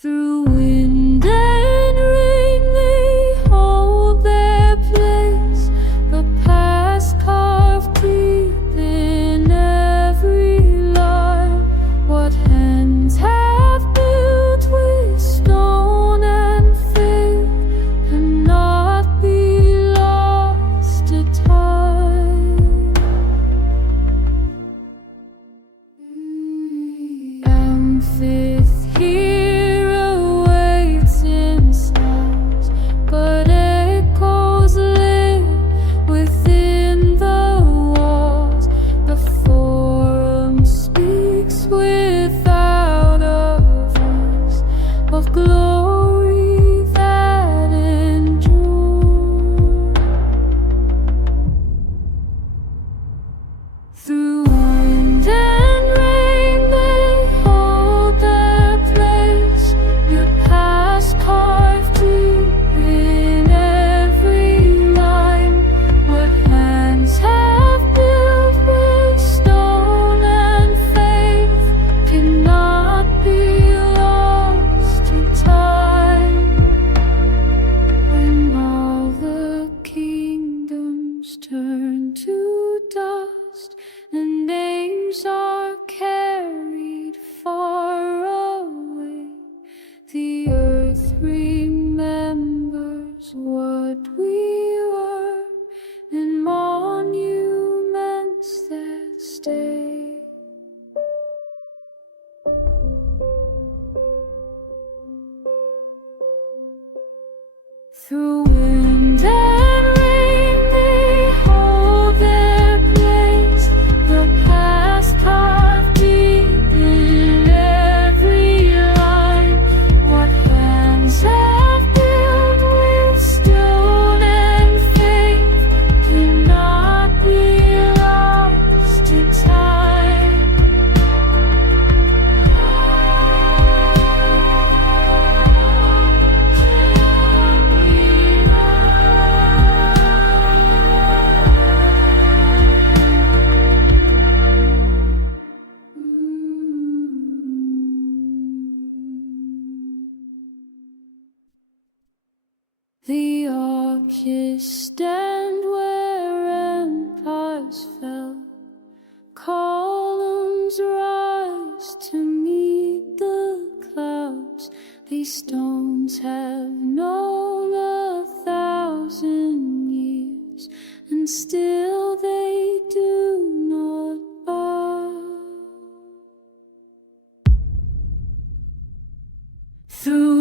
Through wind and rain they hold their place, the past carved deep in every line. What hands have built with stone and faith cannot be lost to time. And fifth here awaits in stars, but echoes live within the walls. The forum speaks without a voice of glory that endures. Through wind and rain they hold their place, your past carved deep in every line. What hands have built with stone and faith cannot be lost to time. When all the kingdoms turn to dust and names are carried far away, the earth remembers what we were in monuments that stay. Through wind and rain they hold their place, the past carved deep in every line. What hands have built with stone and faith cannot be lost to time. The arches stand where empires fell, columns rise to meet the clouds. These stones have known 1,000 years, and still they do not bow. Through